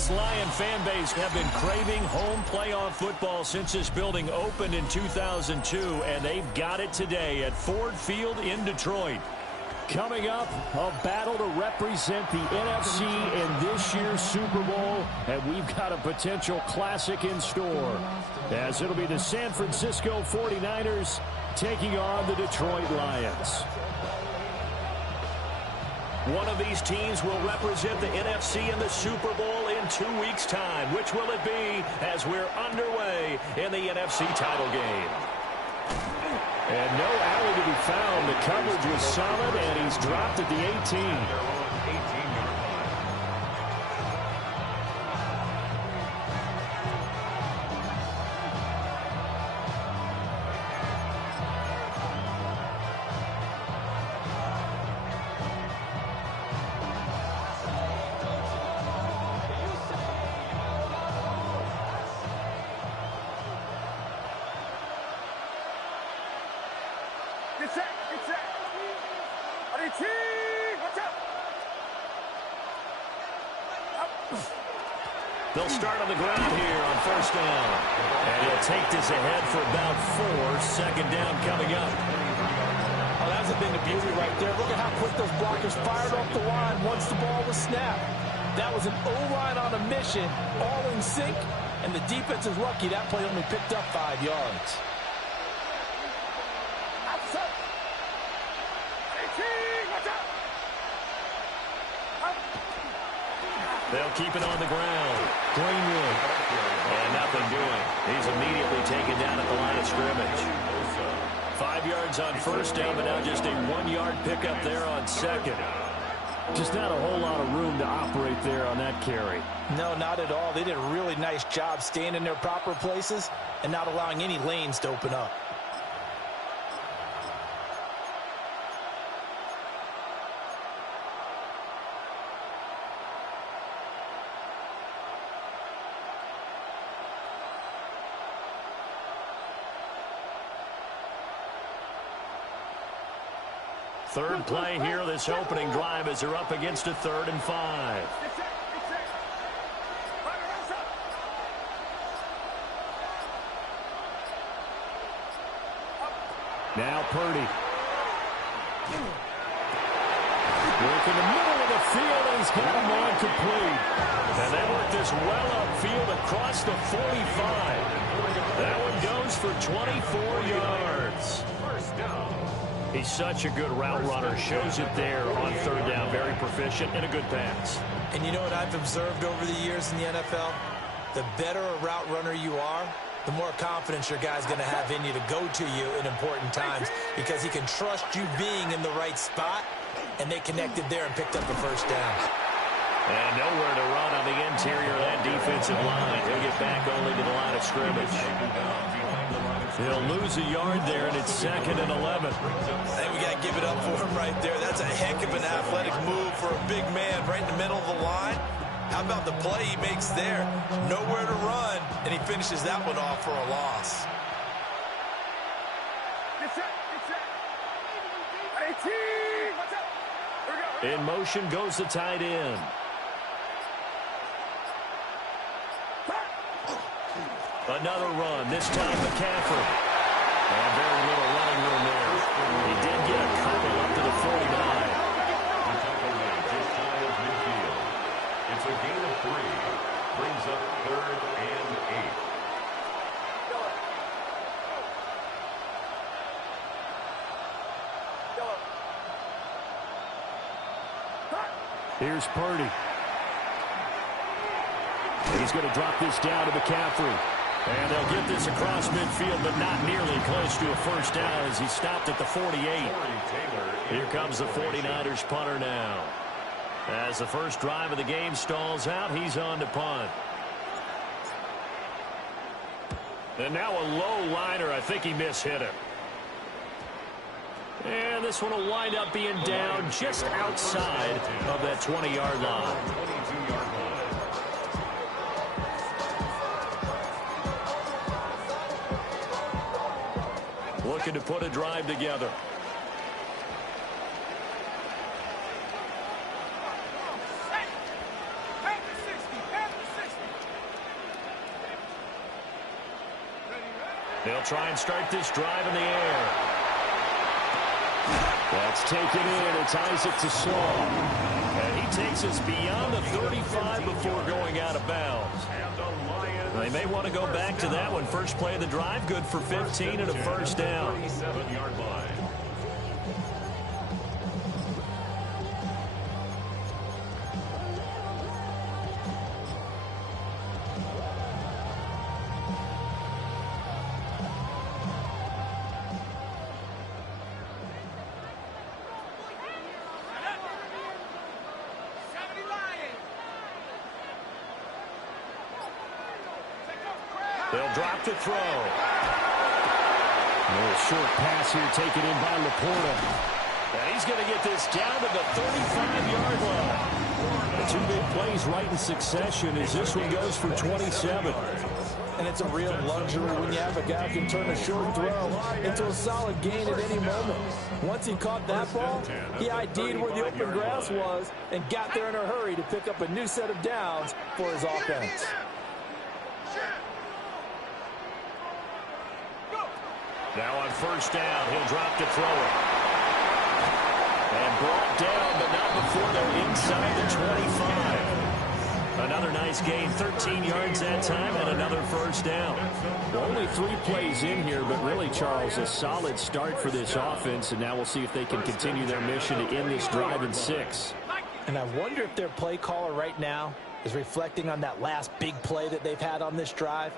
This Lion fan base have been craving home playoff football since this building opened in 2002, and they've got it today at Ford Field in Detroit. Coming up, a battle to represent the NFC in this year's Super Bowl, and we've got a potential classic in store, as it'll be the San Francisco 49ers taking on the Detroit Lions. One of these teams will represent the NFC in the Super Bowl in 2 weeks' time. Which will it be as we're underway in the NFC title game? And no alley to be found. The coverage was solid, and he's dropped at the 18. They'll start on the ground here on first down. And he'll take this ahead for about 4. Second down coming up. Oh, that's been the beauty right there. Look at how quick those blockers fired off the line once the ball was snapped. That was an O-line on a mission, all in sync, and the defense is lucky that play only picked up 5 yards. They'll keep it on the ground. Greenwood. And nothing doing. He's immediately taken down at the line of scrimmage. 5 yards on first down, but now just a 1-yard pickup there on second. Just not a whole lot of room to operate there on that carry. No, not at all. They did a really nice job staying in their proper places and not allowing any lanes to open up. Third play here, this opening drive, as they're up against a 3rd and 5. Now Purdy. Work in the middle of the field, and he's got a man complete. And they work this well upfield across the 45. That one goes for 24 yards. First down. He's such a good route runner. Shows it there on 3rd down. Very proficient and a good pass. And you know what I've observed over the years in the NFL? The better a route runner you are, the more confidence your guy's going to have in you to go to you in important times, because he can trust you being in the right spot, and they connected there and picked up the first down. And nowhere to run on the interior of that defensive line. He'll get back only to the line of scrimmage. He'll lose a yard there, and it's 2nd and 11. I think we got to give it up for him right there. That's a heck of an athletic move for a big man right in the middle of the line. How about the play he makes there? Nowhere to run, and he finishes that one off for a loss. In motion goes the tight end. Another run, this time McCaffrey. And very little running room there. He did get a couple up to the 49. It's a gain of 3. Brings up 3rd and 8. Here's Purdy. He's going to drop this down to McCaffrey. And they'll get this across midfield, but not nearly close to a first down as he stopped at the 48. Here comes the 49ers punter now. As the first drive of the game stalls out, he's on to punt. And now a low liner. I think he mishit him. And this one will wind up being down just outside of that 20-yard line. Looking to put a drive together. They'll try and start this drive in the air. That's taken in. It's Isaac to Slaw. And he takes us beyond the 35 before going out of bounds. They may want to go back to that one. First play of the drive, good for 15 and a first down. 37-yard line. They'll drop to throw. A little short pass here taken in by Laporta. And he's going to get this down to the 35-yard line. The two big plays right in succession as this one goes for 27. And it's a real luxury when you have a guy who can turn a short throw into a solid gain at any moment. Once he caught that ball, he ID'd where the open grass was and got there in a hurry to pick up a new set of downs for his offense. Now on first down, he'll drop to throw it. And brought down, but not before they're inside the 25. Another nice gain, 13 yards that time, and another first down. Only 3 plays in here, but really, Charles, a solid start for this offense, and now we'll see if they can continue their mission to end this drive in 6. And I wonder if their play caller right now is reflecting on that last big play that they've had on this drive.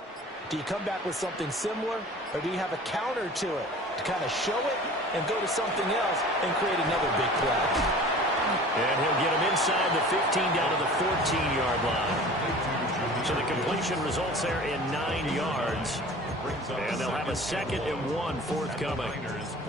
Do you come back with something similar, or do you have a counter to it to kind of show it and go to something else and create another big play? And he'll get him inside the 15 down to the 14-yard line. So the completion results there in 9 yards. And they'll have a 2nd and 1 forthcoming.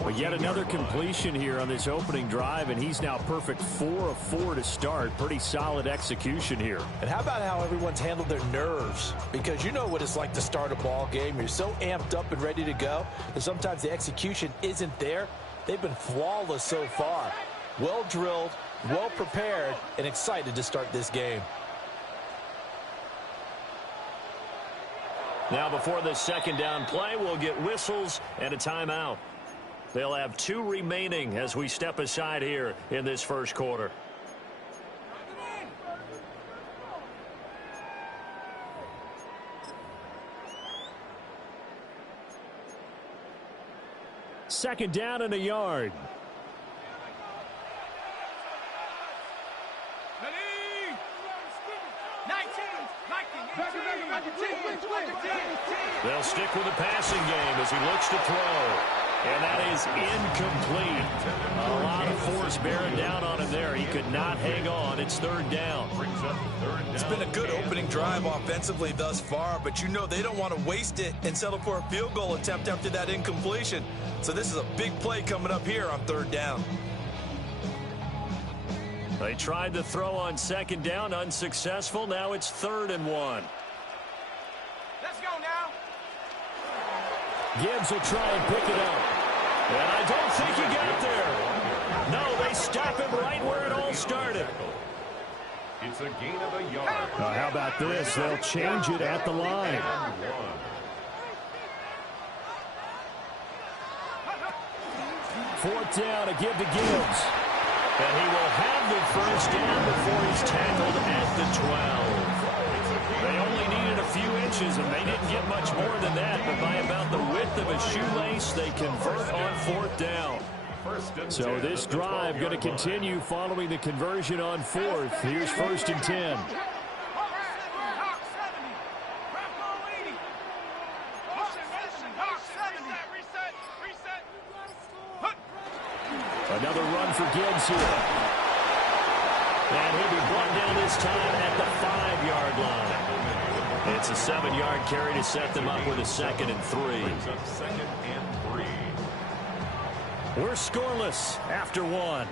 But yet another completion here on this opening drive, and he's now perfect 4 of 4 to start. Pretty solid execution here. And how about how everyone's handled their nerves? Because you know what it's like to start a ball game. You're so amped up and ready to go, and sometimes the execution isn't there. They've been flawless so far. Well drilled, well prepared, and excited to start this game. Now before this 2nd down play, we'll get whistles and a timeout. They'll have 2 remaining as we step aside here in this first quarter. Second down and a yard. They'll stick with the passing game as he looks to throw. And that is incomplete. A lot of force bearing down on him there. He could not hang on. It's 3rd down. It's been a good opening drive offensively thus far, but you know they don't want to waste it and settle for a field goal attempt after that incompletion. So this is a big play coming up here on 3rd down. They tried to throw on 2nd down, unsuccessful. Now it's 3rd and 1. Let's go now. Gibbs will try and pick it up. And I don't think he got there. No, they stop him right where it all started. It's a gain of a yard. How about this? They'll change it at the line. 4th down, a give to Gibbs. And he will have the first down before he's tackled at the 12. They only needed a few inches, and they didn't get much more than that. But by about the width of a shoelace, they convert on 4th down. So this drive going to continue following the conversion on 4th. Here's 1st and 10. Another run for Gibbs here. And he'll be brought down this time at the 5-yard line. It's a 7-yard carry to set them up with a 2nd and 3. We're scoreless after 1.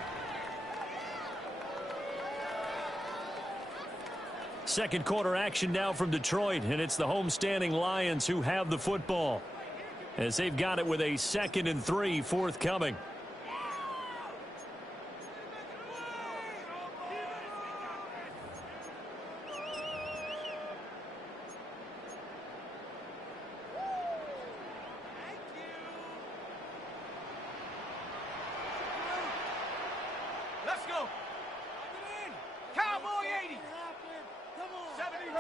Second quarter action now from Detroit, and it's the homestanding Lions who have the football as they've got it with a 2nd and 3 forthcoming. go. Cowboy 80. 72.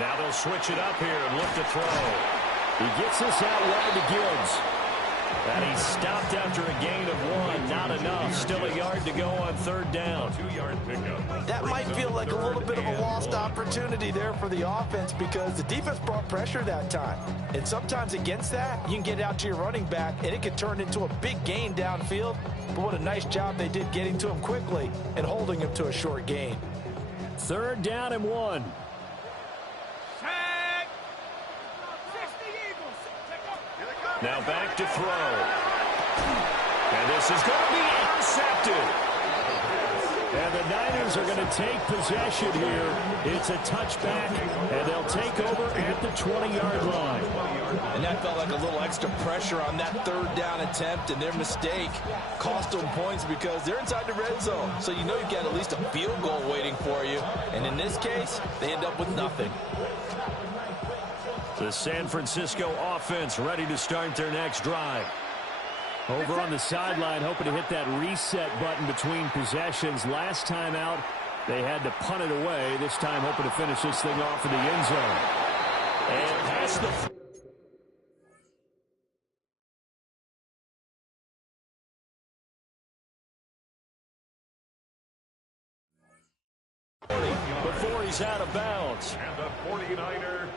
Now they'll switch it up here and look to throw. He gets this out wide to Gibbs. And he's stopped after a gain of 1. Not enough. Still a yard to go on third down. 2-yard pickup. That might feel like a little bit of a lost opportunity there for the offense because the defense brought pressure that time. And sometimes against that, you can get out to your running back, and it can turn into a big gain downfield. But what a nice job they did getting to him quickly and holding him to a short gain. Third down and 1. Now back to throw. And this is going to be intercepted. And the Niners are going to take possession here. It's a touchback, and they'll take over at the 20-yard line. And that felt like a little extra pressure on that third down attempt, and their mistake cost them points because they're inside the red zone. So you know you've got at least a field goal waiting for you. And in this case, they end up with nothing. The San Francisco offense ready to start their next drive. Over on the sideline, hoping to hit that reset button between possessions. Last time out, they had to punt it away. This time, hoping to finish this thing off in the end zone. And past the... before he's out of bounds. And the 49er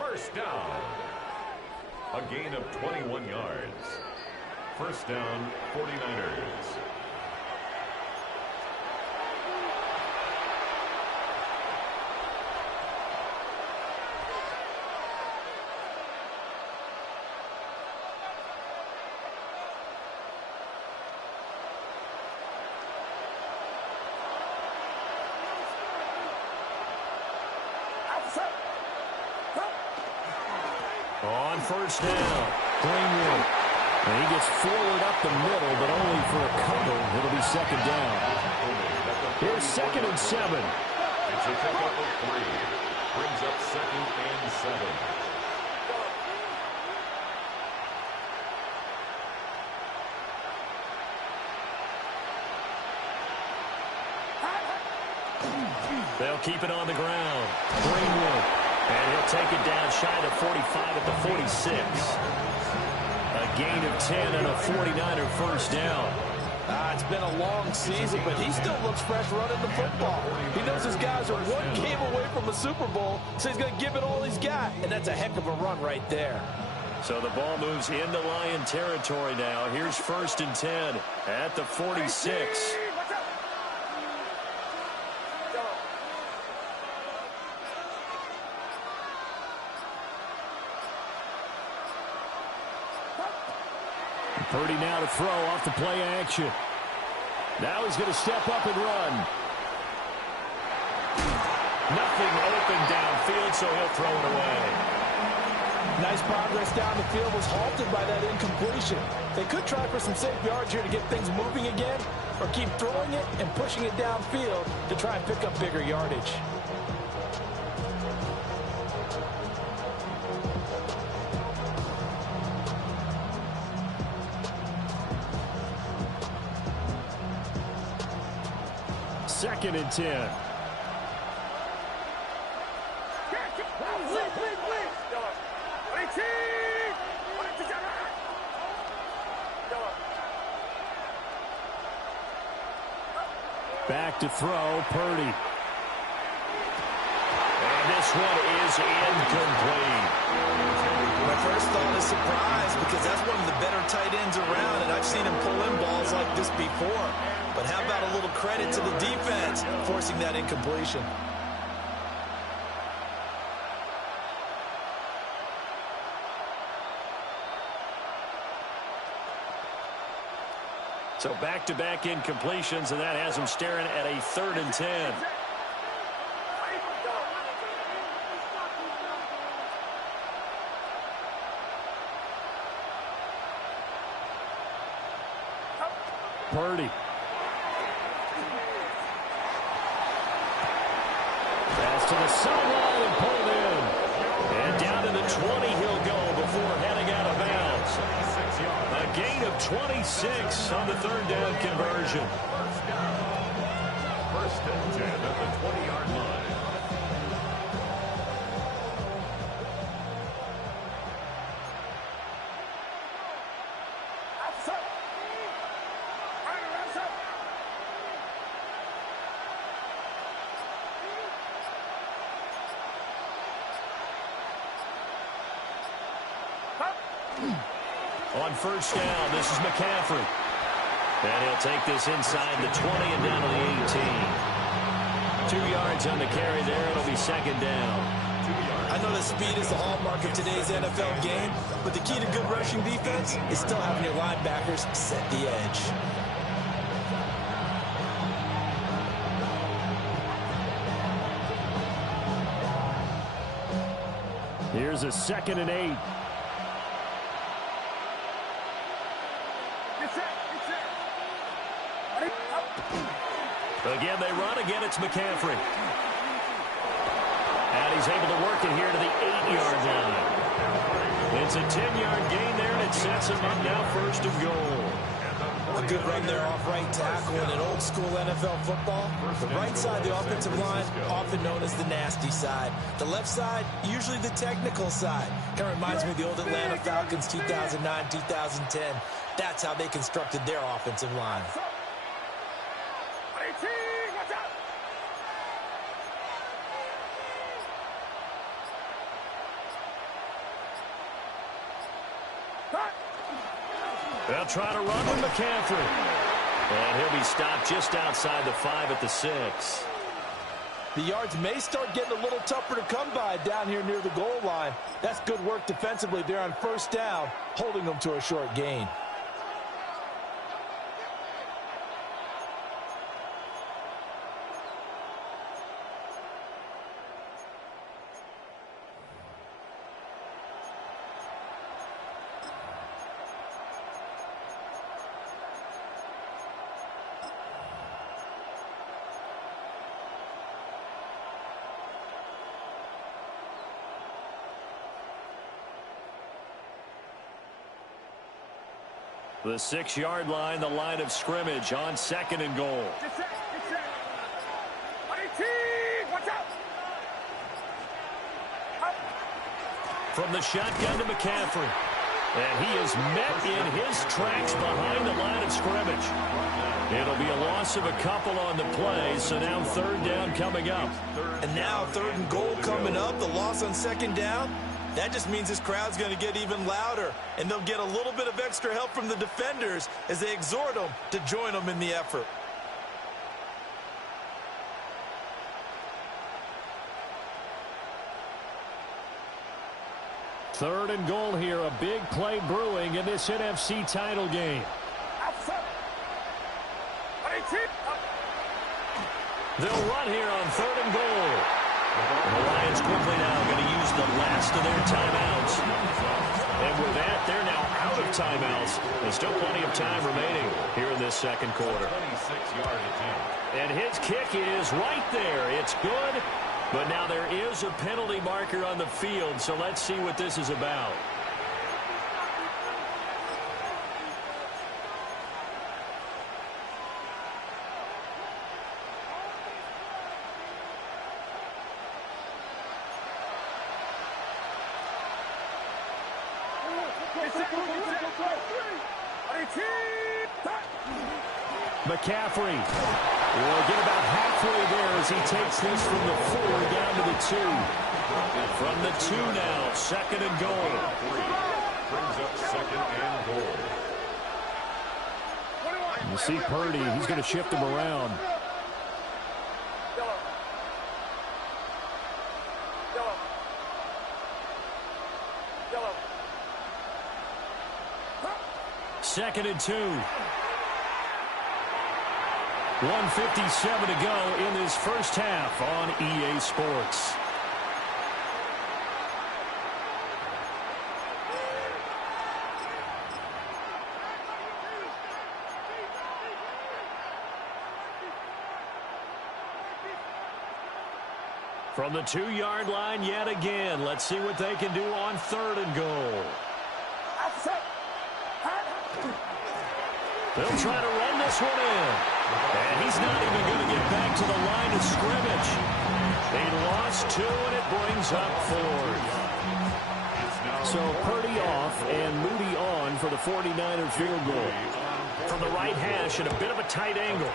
first down. A gain of 21 yards. First down, 49ers. On first down, Greenwood. And he gets forward up the middle, but only for a couple. It'll be second down. Here's 2nd and 7. It's a pickup of 3. Brings up 2nd and 7. They'll keep it on the ground. Greenwood. And he'll take it down shy of 45 at the 46. A gain of 10 and a 49er first down. It's been a long season, but he still looks fresh running the football. He knows his guys are one game away from a Super Bowl, so he's going to give it all he's got. And that's a heck of a run right there. So the ball moves into Lion territory now. Here's 1st and 10 at the 46. Purdy now to throw off the play action. Now he's going to step up and run. Nothing open downfield, so he'll throw it away. Nice progress down the field was halted by that incompletion. They could try for some safe yards here to get things moving again, or keep throwing it and pushing it downfield to try and pick up bigger yardage. Second and 10. Back to throw, Purdy. And this one is incomplete. My first thought is surprise because that's one of the better tight ends around, and I've seen him pull in balls like this before. But how about a little credit to the defense forcing that incompletion? So back-to-back incompletions, and that has him staring at a 3rd and 10. Purdy. Pass to the sideline and pulled in. And down to the 20 he'll go before heading out gain of 26 on the third down conversion. First and 10 at the 20-yard line. On first down, this is McCaffrey. And he'll take this inside the 20 and down to the 18. 2 yards on the carry there. It'll be second down. I know that speed is the hallmark of today's NFL game, but the key to good rushing defense is still having your linebackers set the edge. Here's a 2nd and 8. Again, they run. Again, it's McCaffrey. And he's able to work it here to the 8-yard line. It's a 10-yard gain there, and it sets him up now first and goal. A good run there off right tackle in an old-school NFL football. The right side of the offensive line, often known as the nasty side. The left side, usually the technical side. Kind of reminds me of the old Atlanta Falcons 2009-2010. That's how they constructed their offensive line. They'll try to run with McCaffrey. And he'll be stopped just outside the 5 at the 6. The yards may start getting a little tougher to come by down here near the goal line. That's good work defensively there on first down, holding them to a short gain. The 6-yard line, the line of scrimmage on 2nd and goal. From the shotgun to McCaffrey. And he is met in his tracks behind the line of scrimmage. It'll be a loss of a couple on the play, so now 3rd down coming up. And now 3rd and goal coming up, the loss on 2nd down. That just means this crowd's going to get even louder, and they'll get a little bit of extra help from the defenders as they exhort them to join them in the effort. Third and goal here, a big play brewing in this NFC title game. They'll run here on 3rd and goal. The Lions quickly now going to use the last of their timeouts. And with that, they're now out of timeouts. There's still plenty of time remaining here in this second quarter. 26-yard attempt. And his kick is right there. It's good, but now there is a penalty marker on the field, so let's see what this is about. McCaffrey will get about halfway there as he takes this from the 4 down to the 2. From the 2 now, 2nd and goal. Brings up 2nd and goal. You see Purdy, he's going to shift him around. Second and 2. 1:57 to go in this first half on EA Sports. From the 2-yard line yet again. Let's see what they can do on 3rd and goal. They'll try to run this one in. And he's not even going to get back to the line of scrimmage. They lost 2, and it brings up 4th. So Purdy off and Moody on for the 49er field goal. From the right hash at a bit of a tight angle.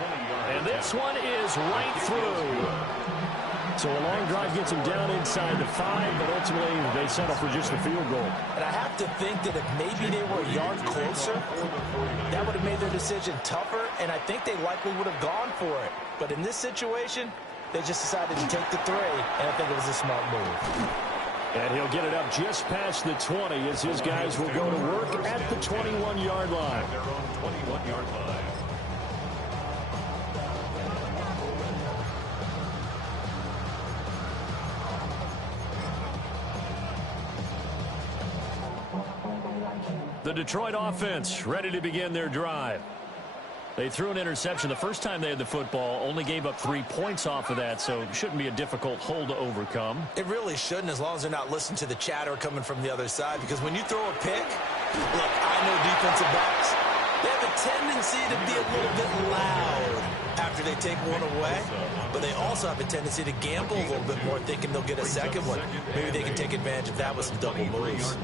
And this one is right through. So a long drive gets him down inside the 5, but ultimately they settle for just the field goal. And I have to think that if maybe they were a yard closer, that would have made their decision tougher, and I think they likely would have gone for it. But in this situation, they just decided to take the 3, and I think it was a smart move. And he'll get it up just past the 20 as his guys will go to work at the 21-yard line. Their own 21-yard line. The Detroit offense ready to begin their drive. They threw an interception the first time they had the football, only gave up 3 points off of that, so it shouldn't be a difficult hole to overcome. It really shouldn't, as long as they're not listening to the chatter coming from the other side, because when you throw a pick, look, I know defensive backs, they have a tendency to be a little bit loud after they take one away, but they also have a tendency to gamble a little bit more, thinking they'll get a second one. Maybe they can take advantage of that with some double moves.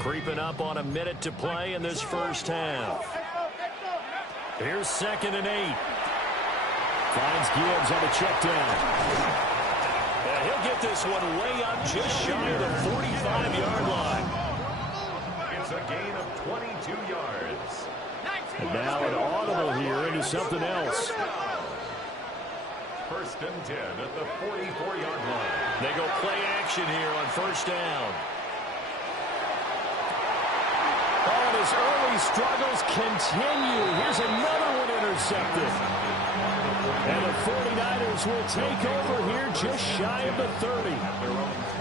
Creeping up on a minute to play in this first half. Here's 2nd and 8. Finds Gibbs on the check down. And he'll get this one way up just shy of the 45-yard line. It's a gain of 22 yards. And now an audible here into something else. 1st and 10 at the 44-yard line. They go play action here on 1st down. Oh, and his early struggles continue. Here's another one intercepted. And the 49ers will take over here just shy of the 30.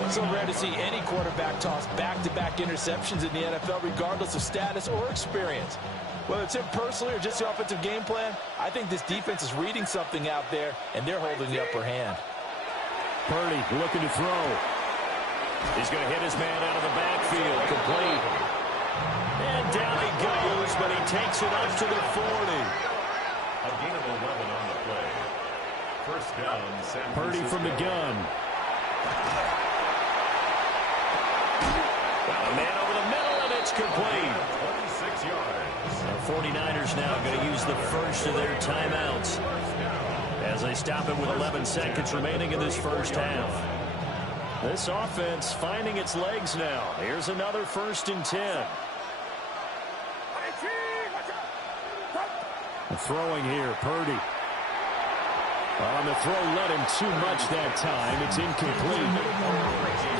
It's so rare to see any quarterback toss back-to-back interceptions in the NFL, regardless of status or experience. Whether it's him personally or just the offensive game plan, I think this defense is reading something out there, and they're holding the upper hand. Purdy looking to throw. He's going to hit his man out of the backfield. Complete. And down he goes, but he takes it up to the 40. A gain of 11 on the play. 1st down, San Francisco. Purdy from the gun. Got a man over the middle, and it's complete. 26 yards. The 49ers now going to use the first of their timeouts as they stop it with 11 seconds remaining in this first half. This offense finding its legs now. Here's another 1st and 10. Throwing here, Purdy. On the throw, let him too much that time. It's incomplete.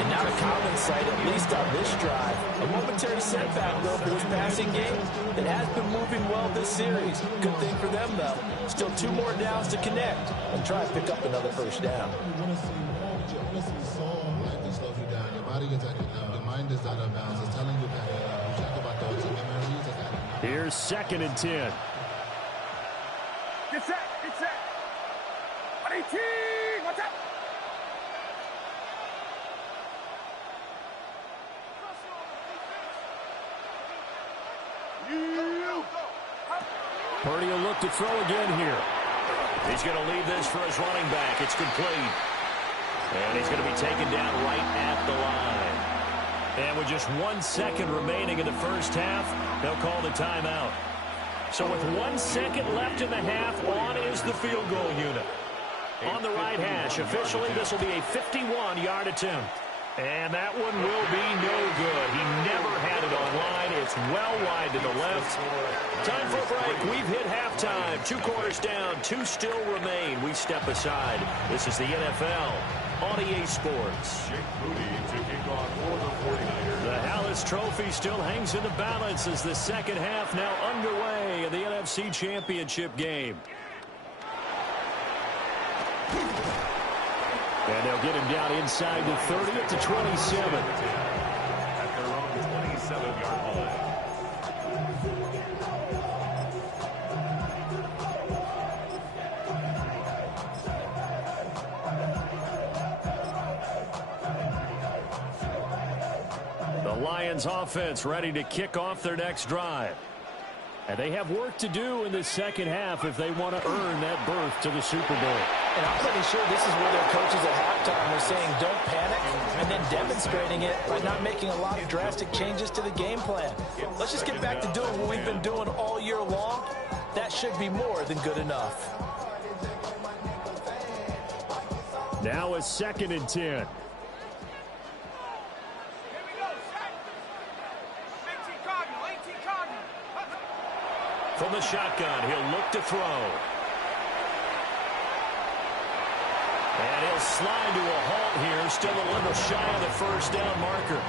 And not a common sight, at least on this drive. A momentary setback, though, for this passing game. It has been moving well this series. Good thing for them, though. Still 2 more downs to connect and try to pick up another 1st down. Here's 2nd and 10. Get set, get set. 18, watch out. Purdy will look to throw again here. He's going to leave this for his running back. It's complete. And he's going to be taken down right at the line. And with just 1 second remaining in the first half, they'll call the timeout. So with 1 second left in the half, on is the field goal unit. On the right hash, officially, this will be a 51-yard attempt. And that one will be no good. He never had it online. It's well wide to the left. Time for a break. We've hit halftime. 2 quarters down. 2 still remain. We step aside. This is the NFL on EA Sports. Jake Moody to kick off for the 49ers. The Hallis Trophy still hangs in the balance as the second half now underway in the NFC Championship game. And they'll get him down inside the 30 at the 27. At their own 27-yard line. The Lions offense ready to kick off their next drive. And they have work to do in the second half if they want to earn that berth to the Super Bowl. And I'm pretty sure this is where their coaches at halftime were saying don't panic, and then demonstrating it by not making a lot of drastic changes to the game plan. Let's just get back to doing what we've been doing all year long. That should be more than good enough. Now a 2nd and 10. From the shotgun, he'll look to throw. And he'll slide to a halt here, still a little shy of the first down marker.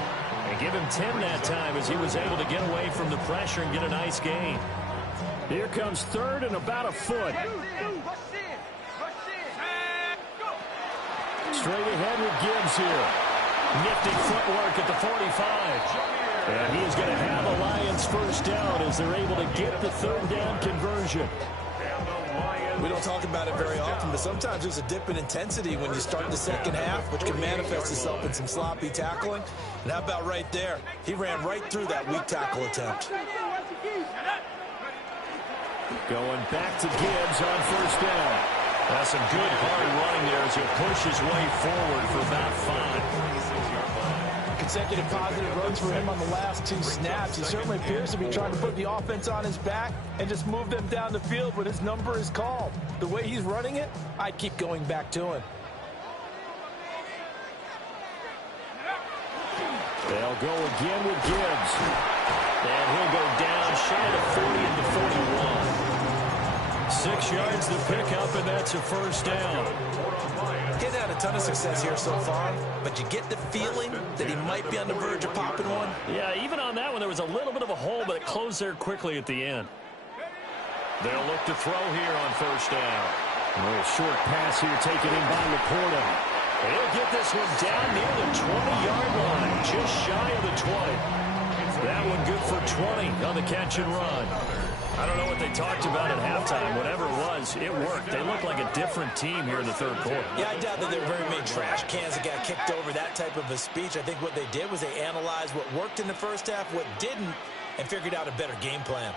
And give him 10 that time as he was able to get away from the pressure and get a nice gain. Here comes 3rd and about a foot. Straight ahead with Gibbs here. Nifty footwork at the 45. And he is going to have a Lions first down as they're able to get the 3rd down conversion. We don't talk about it very often, but sometimes there's a dip in intensity when you start the second half, which can manifest itself in some sloppy tackling. And how about right there? He ran right through that weak tackle attempt. Going back to Gibbs on first down. That's some good hard running there as he'll push his way forward for about 5. Consecutive positive runs for him on the last 2 snaps. He certainly appears to be trying to put the offense on his back and just move them down the field when his number is called. The way he's running it, I'd keep going back to him. They'll go again with Gibbs. And he'll go down shy of 40 at the 41. 6 yards to pick up, and that's a first down. Getting had a ton of success here so far, but you get the feeling that he might be on the verge of popping one. Yeah, even on that one, there was a little bit of a hole, but it closed there quickly at the end. They'll look to throw here on first down. A little short pass here taken in by Laporta. He'll get this one down near the 20-yard line, just shy of the 20. That one good for 20 on the catch and run. I don't know what they talked about at halftime. Whatever it was, it worked. They look like a different team here in the 3rd quarter. Yeah, I doubt that there were very many trash cans that got kicked over, that type of a speech. I think what they did was they analyzed what worked in the first half, what didn't, and figured out a better game plan.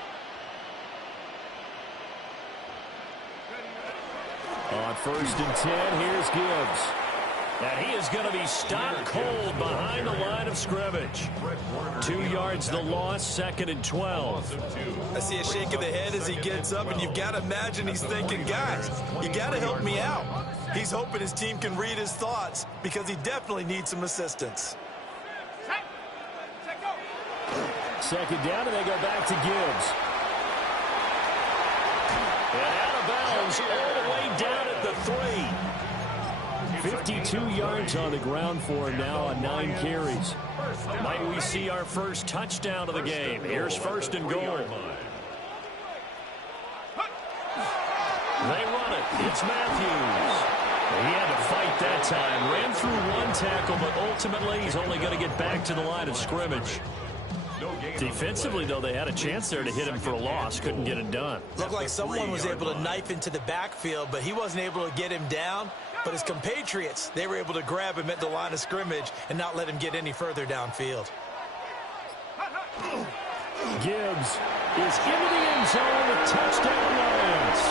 On 1st and 10, here's Gibbs. And he is going to be stopped cold behind the line of scrimmage. 2 yards the loss, 2nd and 12. I see a shake of the head as he gets up, and you've got to imagine he's thinking, guys, you got to help me out. He's hoping his team can read his thoughts because he definitely needs some assistance. 2nd down, and they go back to Gibbs. And out of bounds all the way down at the 3. 52 yards on the ground for him now on 9 carries. Might we see our first touchdown of the game? Here's 1st and goal. They run it. It's Matthews. He had to fight that time. Ran through 1 tackle, but ultimately he's only going to get back to the line of scrimmage. Defensively, though, they had a chance there to hit him for a loss. Couldn't get it done. Looked like someone was able to knife into the backfield, but he wasn't able to get him down. But his compatriots, they were able to grab him at the line of scrimmage and not let him get any further downfield. Gibbs is into the end zone with touchdown Lions.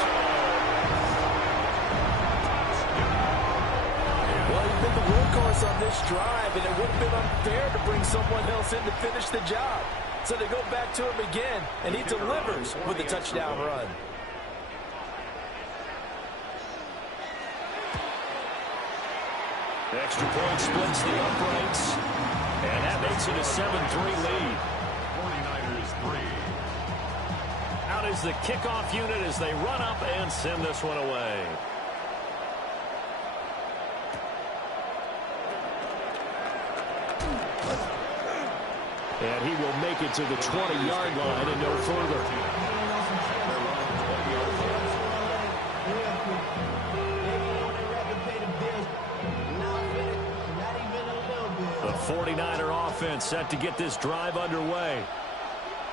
Well, he's been the workhorse on this drive, and it would have been unfair to bring someone else in to finish the job. So they go back to him again, and he delivers with a touchdown run. Extra point splits the uprights, and that makes it a 7-3 lead. 49ers 3. Out is the kickoff unit as they run up and send this one away. And he will make it to the 20-yard line and no further. The 49er offense set to get this drive underway.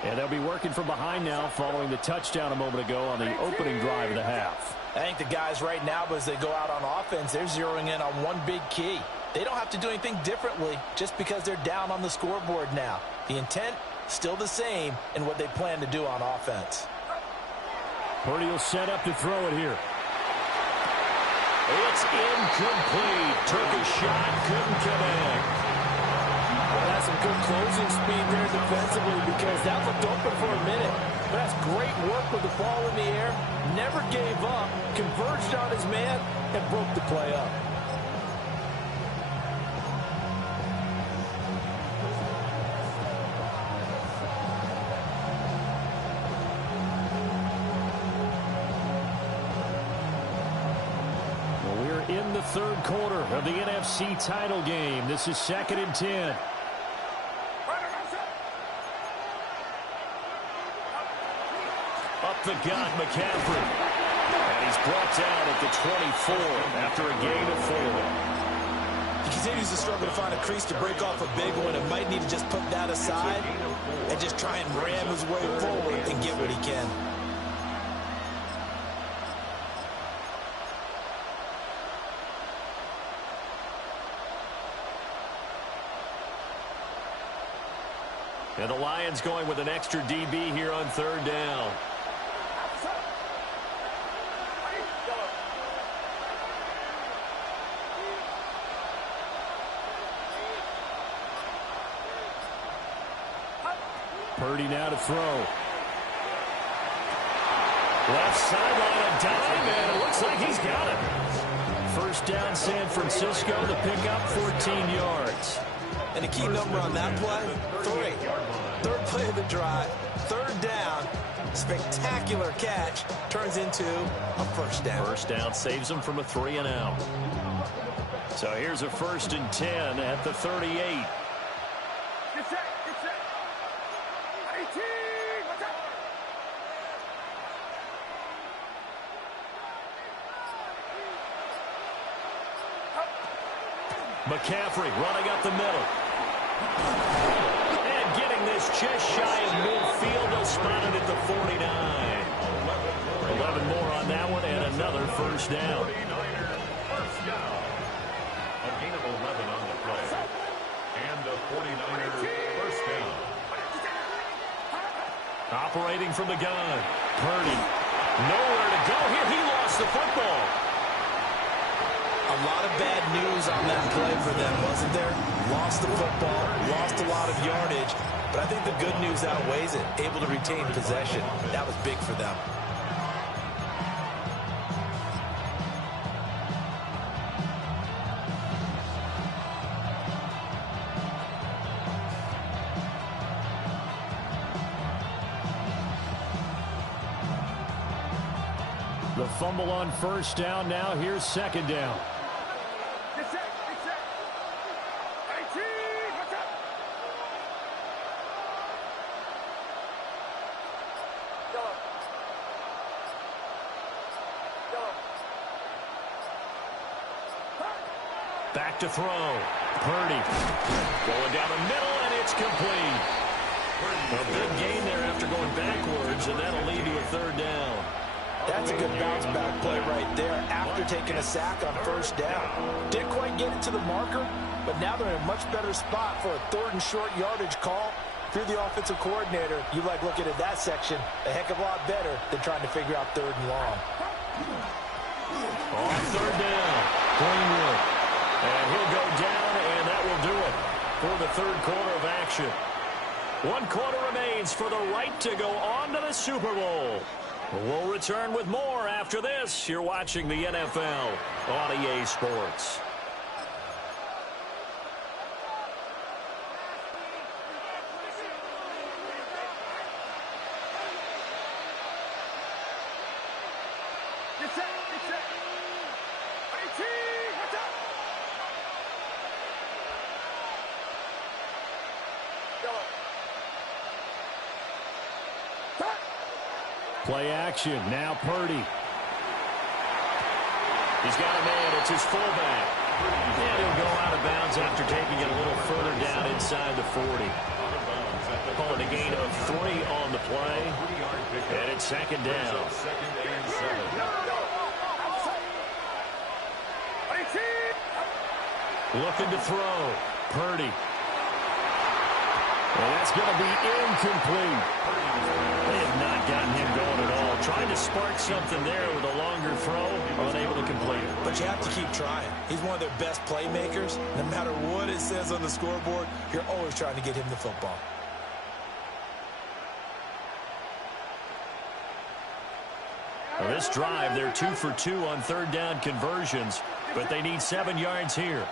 And they'll be working from behind now following the touchdown a moment ago on the opening drive of the half. I think the guys right now, as they go out on offense, they're zeroing in on one big key. They don't have to do anything differently just because they're down on the scoreboard now. The intent, still the same in what they plan to do on offense. Purdy will set up to throw it here. It's incomplete. Took a shot, couldn't connect. Well, that's some good closing speed there defensively because that looked open for a minute. But that's great work with the ball in the air. Never gave up, converged on his man, and broke the play up. In the third quarter of the NFC title game. This is 2nd and 10. Up the gut, McCaffrey. And he's brought down at the 24 after a gain of 4. He continues to struggle to find a crease to break off a big one and might need to just put that aside and just try and ram his way forward and get what he can. And the Lions going with an extra DB here on 3rd down. Purdy now to throw. Left sideline, a dime, and it looks like he's got it. 1st down, San Francisco. The pickup, 14 yards. And a key number on that play, 3. 3rd play of the drive, 3rd down, spectacular catch, turns into a 1st down. 1st down saves him from a 3 and out. So here's a 1st and 10 at the 38. Get set, get set. 18, watch out. McCaffrey running up the middle. And getting this just shy of midfield. They'll spot it at the 49. 11 more on that one and another 1st down. 49er, 1st down. A gain of 11 on the play. And a 49er 1st down. Operating from the gun. Purdy. Nowhere to go here. He lost the football. A lot of bad news on that play for them, wasn't there? Lost the football, lost a lot of yardage, but I think the good news outweighs it. Able to retain possession. That was big for them. The fumble on 1st down. Now here's 2nd down. Get set, get set. 18, watch out. Yellow. Yellow. Back to throw. Purdy. Going down the middle, and it's complete. A big gain there after going backwards, and that'll lead to a 3rd down. That's a good bounce-back play right there after taking a sack on 1st down. Didn't quite get it to the marker, but now they're in a much better spot for a 3rd and short yardage call. If you're the offensive coordinator, you like looking at that section a heck of a lot better than trying to figure out 3rd and long. On 3rd down, Greenwood. And he'll go down, and that will do it for the 3rd quarter of action. 1 quarter remains for the right to go on to the Super Bowl. We'll return with more after this. You're watching the NFL on EA Sports. Get set, get set. 18, watch out. Yellow. Play action. Now Purdy. He's got a man. It's his fullback. And he'll go out of bounds after taking it a little further down inside the 40. Calling a gain of 3 on the play. And it's 2nd down. 2nd and 7. Looking to throw. Purdy. And that's going to be incomplete. They have not gotten him going at all. Trying to spark something there with a longer throw, unable to complete it. But you have to keep trying. He's one of their best playmakers. No matter what it says on the scoreboard, you're always trying to get him the football. Well, this drive, they're 2 for 2 on third down conversions, but they need 7 yards here.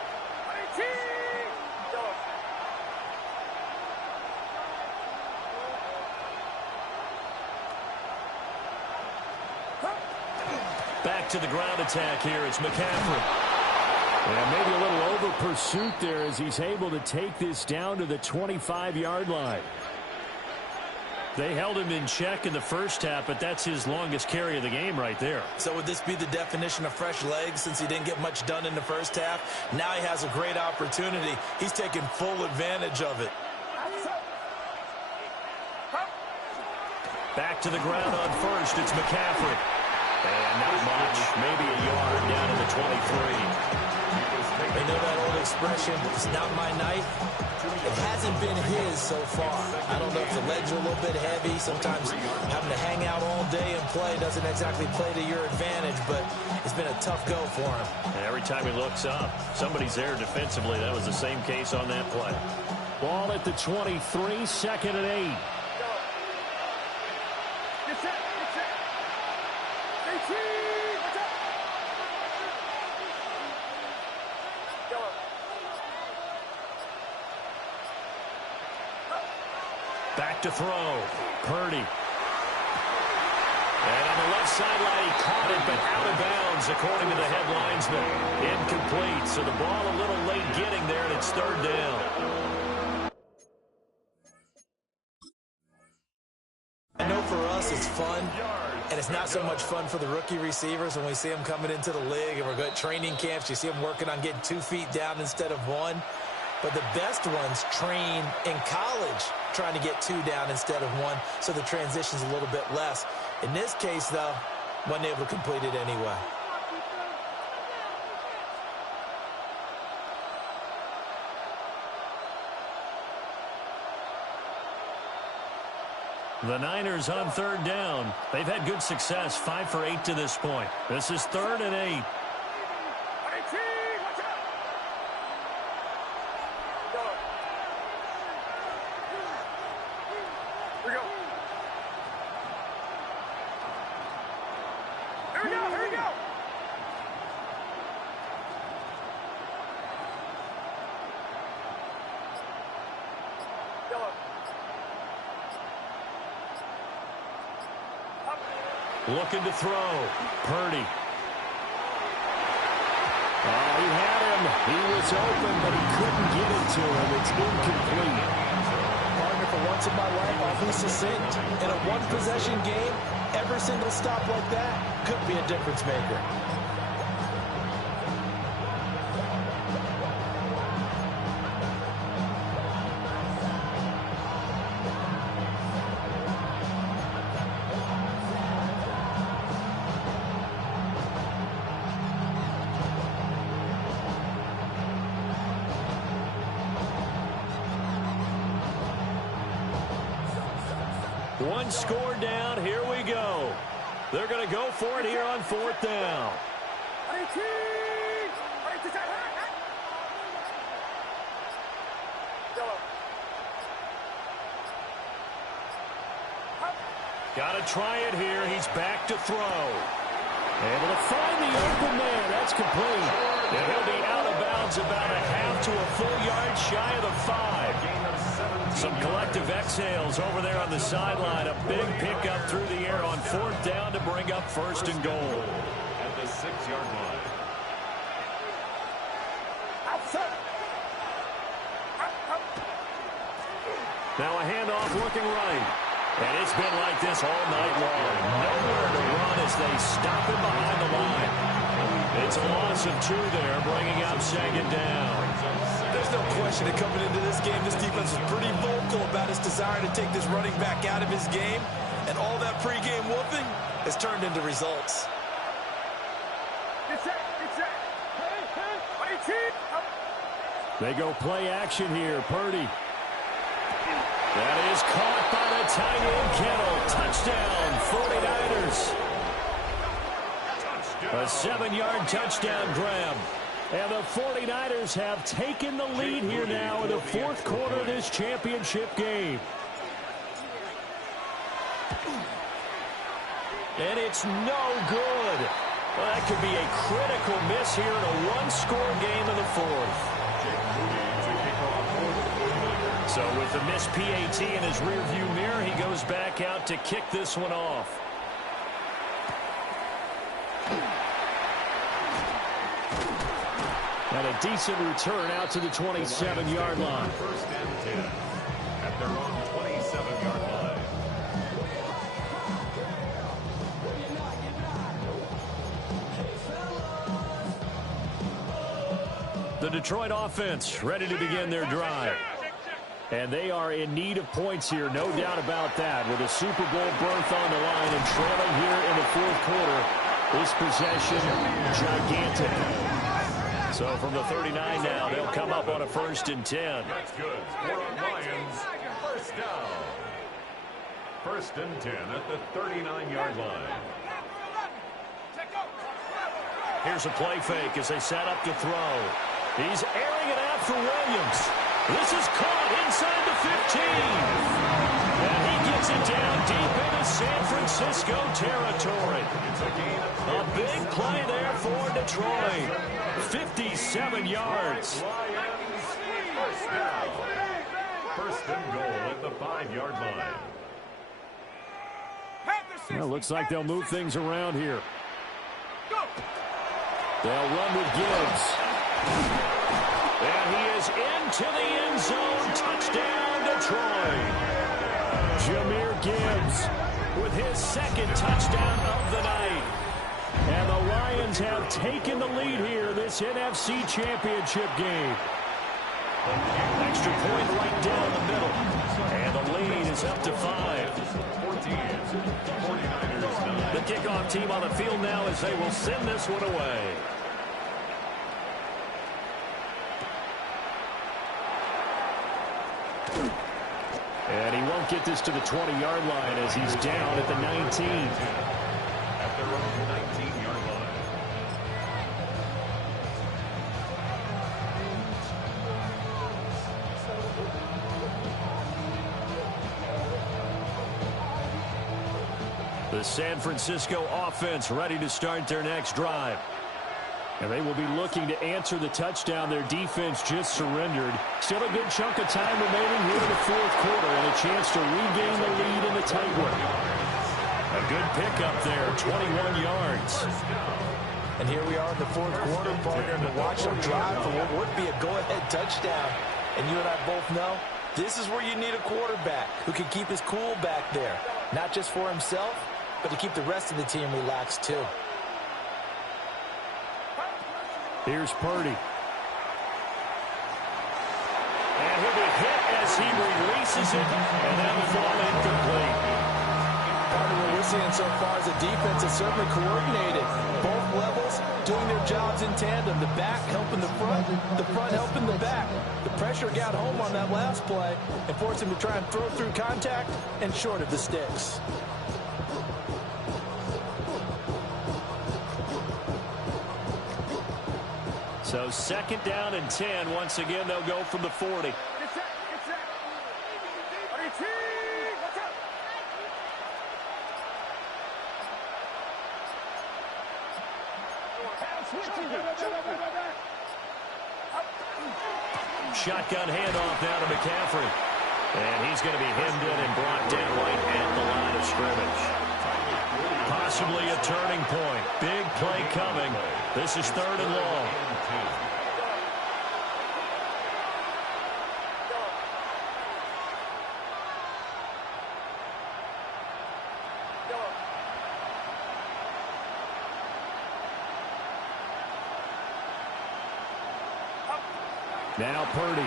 Back to the ground attack here. It's McCaffrey. And maybe a little over pursuit there as he's able to take this down to the 25-yard line. They held him in check in the first half, but that's his longest carry of the game right there. So would this be the definition of fresh legs since he didn't get much done in the first half? Now he has a great opportunity. He's taking full advantage of it. Back to the ground on first. It's McCaffrey. And not much. Maybe a yard down to the 23. They know that old expression, it's not my night. It hasn't been his so far. I don't know if the legs are a little bit heavy. Sometimes having to hang out all day and play doesn't exactly play to your advantage, but it's been a tough go for him. And every time he looks up, somebody's there defensively. That was the same case on that play. Ball at the 23, 2nd and 8. Get set, get set. 18, watch out. Back to throw. Purdy. And on the left sideline, he caught it, but out of bounds, according to the head linesman. Incomplete, so the ball a little late getting there, and it's 3rd down. I know for us it's fun, and it's not so much fun for the rookie receivers when we see them coming into the league and we're going to training camps. You see them working on getting 2 feet down instead of 1. But the best ones train in college trying to get 2 down instead of 1, so the transition's a little bit less. In this case, though, wasn't able to complete it anyway. The Niners on 3rd down. They've had good success, 5 for 8 to this point. This is 3rd and 8. 18, watch out. Here we go. Here we go, here we go. Looking to throw. Purdy. Oh, he had him. He was open, but he couldn't get it to him. It's incomplete. Partner, for once in my life, I'll be succinct. In a one-possession game, every single stop like that could be a difference maker. One score down. Here we go. They're going to go for it here on 4th down. 18. Got to try it here. He's back to throw. Able to find the open man. That's complete. And he'll be out of bounds about a half to a full yard shy of the 5. Some collective exhales over there on the sideline. A big pickup through the air on 4th down to bring up 1st and goal. At the 6-yard line. Now a handoff looking right. And it's been like this all night long. Nowhere to run as they stop him behind the line. It's a loss of 2 there, bringing up 2nd down. There's no question that coming into this game, this defense was pretty vocal about its desire to take this running back out of his game. And all that pregame whooping has turned into results. Get set, get set. 18, up. They go play action here. Purdy. That is caught by the tight end, Kittle. Touchdown, 49ers. A 7-yard touchdown grab. And the 49ers have taken the lead here now in the fourth quarter of this championship game. And it's no good. Well, that could be a critical miss here in a one-score game in the fourth. So with the missed PAT in his rearview mirror, he goes back out to kick this one off. And a decent return out to the 27-yard line. First and 10 at their own 27-yard line. The Detroit offense ready to begin their drive. And they are in need of points here, no doubt about that. With a Super Bowl berth on the line and trailing here in the fourth quarter, this possession gigantic. So from the 39 now, they'll come up on a 1st and 10. That's good. Score on Lions. First down. 1st and 10 at the 39-yard line. Here's a play fake as they set up to throw. He's airing it out for Williams. This is caught inside the 15. And he gets it down deep into San Francisco territory. A big play there for Detroit. 57 yards. First down. 1st and goal at the 5-yard line. Well, looks like they'll move things around here. They'll run with Gibbs. And he is into the end zone. Touchdown, Detroit. Jahmyr Gibbs with his 2nd touchdown of the night. And the Lions have taken the lead here, this NFC Championship game. Extra point right down the middle. And the lead is up to 5. The kickoff team on the field now as they will send this one away. And he won't get this to the 20-yard line as he's down at the 19. At their own 19-yard line. The San Francisco offense ready to start their next drive. And they will be looking to answer the touchdown their defense just surrendered. Still a good chunk of time remaining here in the fourth quarter and a chance to regain the lead in the tight one. A good pickup there, 21 yards. And here we are in the fourth quarter, partner, and to watch them drive for what would be a go-ahead touchdown. And you and I both know this is where you need a quarterback who can keep his cool back there. Not just for himself, but to keep the rest of the team relaxed too. Here's Purdy. And he'll be hit as he releases it, and that'll fall incomplete. Part of what we're seeing so far is the defense is certainly coordinated. Both levels doing their jobs in tandem. The back helping the front helping the back. The pressure got home on that last play and forced him to try and throw through contact and short of the sticks. So 2nd down and 10. Once again, they'll go from the 40. Get set. RT, watch out. Shotgun handoff now to McCaffrey. And he's going to be hemmed in and brought down right at the line of scrimmage. Possibly a turning point. Big play coming. This is 3rd and long. Now Purdy.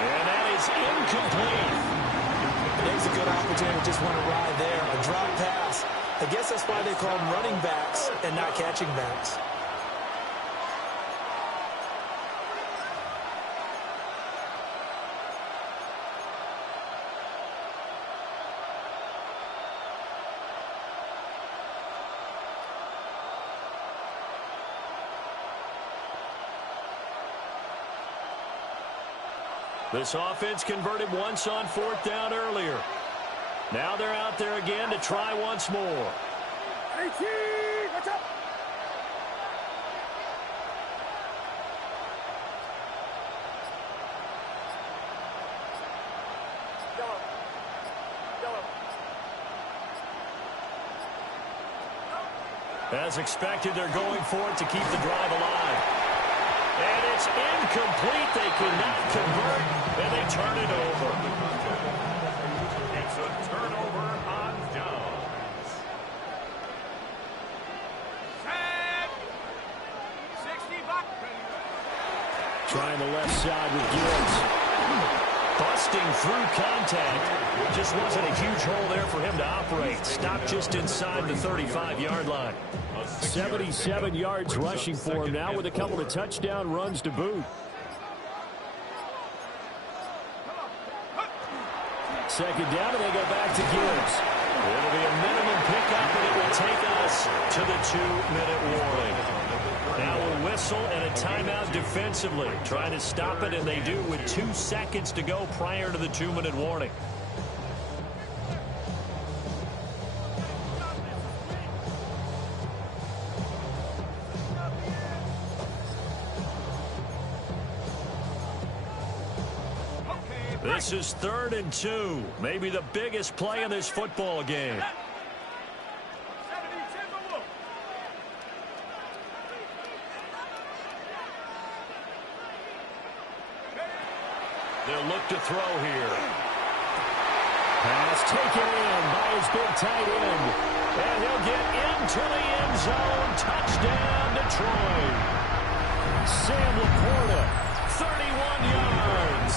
And that is incomplete. There's a good opportunity. Just want to ride there. A drop pass. I guess that's why they call them running backs and not catching backs. This offense converted once on 4th down earlier. Now they're out there again to try once more. 18, watch out. As expected, they're going for it to keep the drive alive. And it's incomplete. They cannot convert, and they turn it over. It's a turnover on downs. Set. 65. Trying the left side with Gibbs. Busting through contact. Just wasn't a huge hole there for him to operate. Stopped just inside the 35-yard line. 77 yards rushing for him now with a couple of touchdown runs to boot. Second down, and they go back to Gibbs. It'll be a minimum pickup, and it will take us to the 2-minute warning. Now a whistle and a timeout defensively. Trying to stop it, and they do with 2 seconds to go prior to the 2-minute warning. This is 3rd and 2. Maybe the biggest play in this football game. They'll look to throw here. Pass taken in by his big tight end. And he'll get into the end zone. Touchdown, Detroit. Sam Laporta, 31 yards.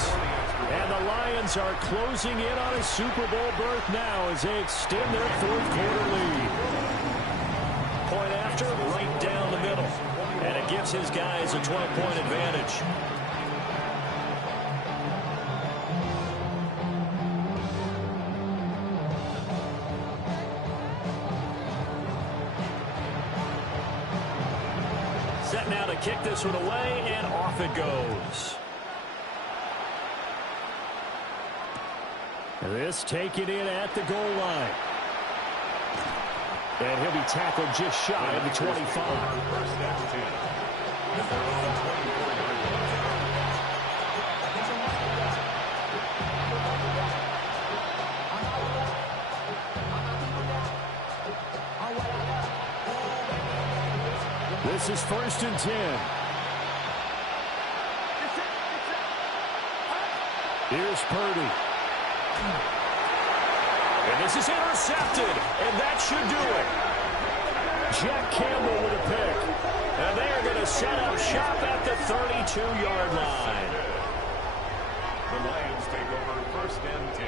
And the Lions are closing in on a Super Bowl berth now as they extend their 4th quarter lead. Point after, right down the middle. And it gives his guys a 12-point advantage. Set now to kick this one away, and off it goes. This taken in at the goal line. And he'll be tackled just shy of the 25. First down 10. This is 1st and 10. Here's Purdy. And this is intercepted, and that should do it. Jack Campbell with a pick. And they are going to set up shop at the 32-yard line. The Lions take over 1st and 10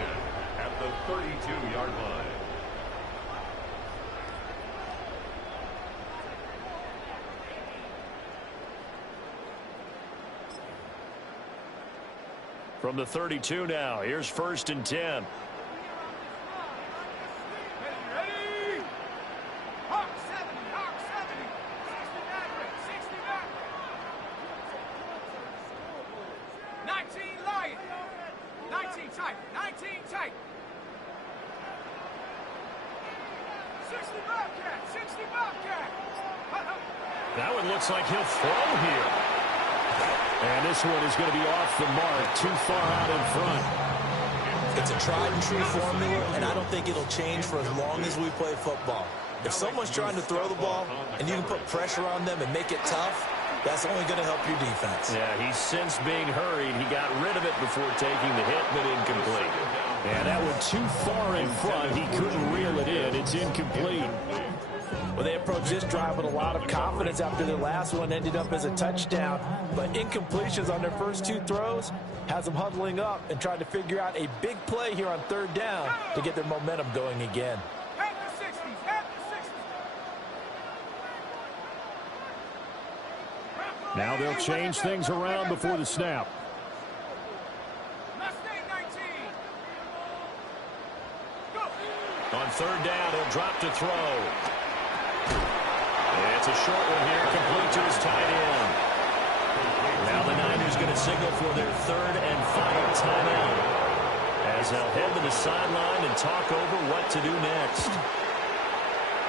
at the 32-yard line. From the 32 now, here's 1st and 10. Ready? Hawk 70, Hawk 70. 69, 19 Lion. 19 tight, 19 tight. 60 Bobcat, 60 Bobcat. That one looks like he'll throw here. And this one is going to be off the mark, too far out in front. It's a tried-and-true formula, and I don't think it'll change for as long as we play football. If someone's trying to throw the ball, and you can put pressure on them and make it tough, that's only going to help your defense. Yeah, he's since being hurried. He got rid of it before taking the hit, but incomplete. And that one too far in front. He couldn't reel it in. It's incomplete. Well, they approached this drive with a lot of confidence after their last one ended up as a touchdown. But incompletions on their first 2 throws has them huddling up and trying to figure out a big play here on 3rd down to get their momentum going again. At the 60s, at the 60s. Now they'll change things around before the snap. Mustang 19. Go. On 3rd down, he'll drop to throw. It's a short one here, complete to his tight end. Now the Niners going to signal for their 3rd and final timeout as they'll head to the sideline and talk over what to do next.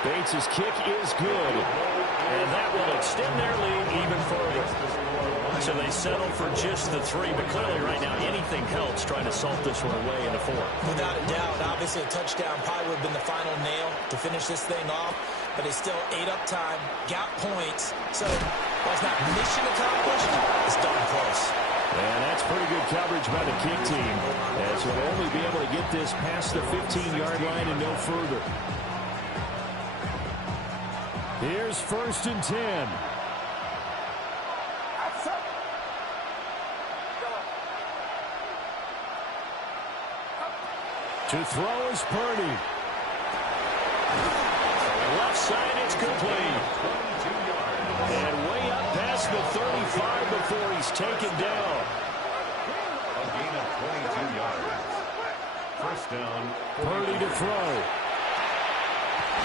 Bates' kick is good, and that will extend their lead even further. So they settle for just the 3, but clearly right now anything helps trying to salt this one away into 4. Without a doubt, obviously a touchdown probably would have been the final nail to finish this thing off, but they still ate up time, got points, so while it's not mission accomplished, it's darn close. And that's pretty good coverage by the kick team, as they'll only be able to get this past the 15-yard line and no further. Here's 1st and 10. To throw is Purdy. Left side, it's complete. And way up past the 35 before he's taken down. A gain of 22 yards. First down. Purdy to throw.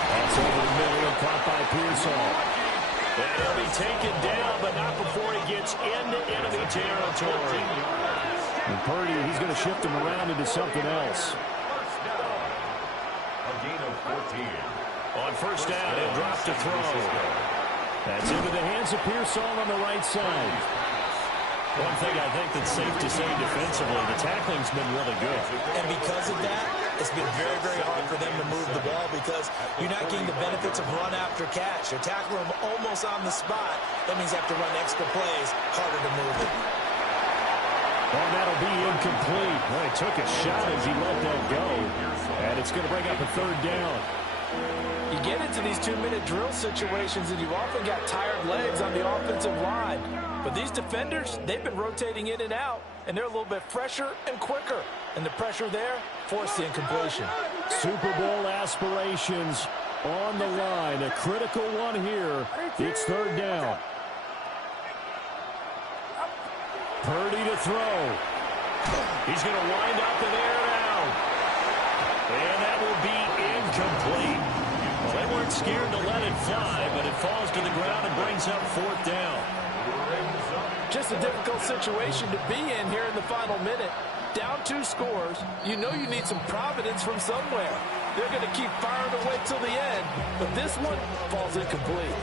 That's over the middle and caught by Pearsall. And he'll be taken down, but not before he gets into enemy territory. And Purdy, he's going to shift him around into something else. A gain of 14. On first down, he'll drop to throw. That's into the hands of Pearsall on the right side. One thing I think that's safe to say defensively, the tackling's been really good. And because of that, it's been very, very hard for them to move the ball because you're not getting the benefits of run after catch. You're tackling them almost on the spot. That means you have to run extra plays, harder to move it. And that'll be incomplete. Well, he took a shot as he let that go. And it's going to bring up a 3rd down. You get into these 2-minute drill situations, and you've often got tired legs on the offensive line. But these defenders, they've been rotating in and out, and they're a little bit fresher and quicker. And the pressure there forced the incompletion. Super Bowl aspirations on the line. A critical one here. It's 3rd down. Purdy to throw. He's going to wind up and air it out. And that will be incomplete. Well, they weren't scared to let it fly, but it falls to the ground and brings up 4th down. Just a difficult situation to be in here in the final minute. Down 2 scores. You know you need some providence from somewhere. They're going to keep firing away till the end, but this one falls incomplete.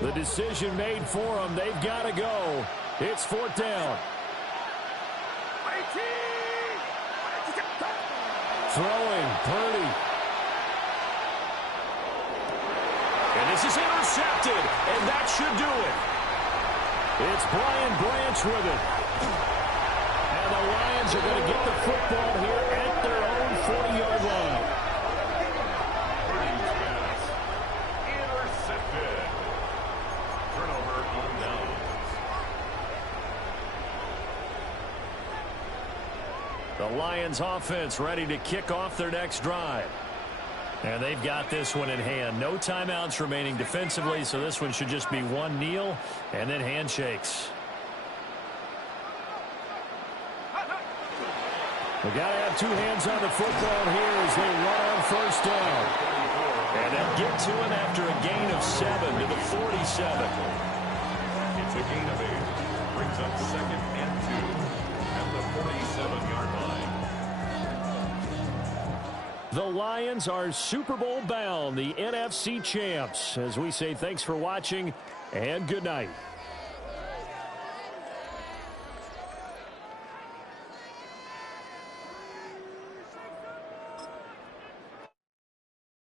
The decision made for them. They've got to go. It's 4th down. Throwing, Purdy. And this is intercepted, and that should do it. It's Brian Branch with it. And the Lions are going to get the football here at their own 40-yard line. Intercepted. Turnover on downs. The Lions offense ready to kick off their next drive. And they've got this one in hand. No timeouts remaining defensively, so this one should just be one kneel and then handshakes. We got to have 2 hands on the football here as they run on first down. And they'll get to him after a gain of 7 to the 47. It's a gain of 8. Brings up 2nd and 2 at the 47-yard line. The Lions are Super Bowl bound, the NFC champs. As we say, thanks for watching and good night.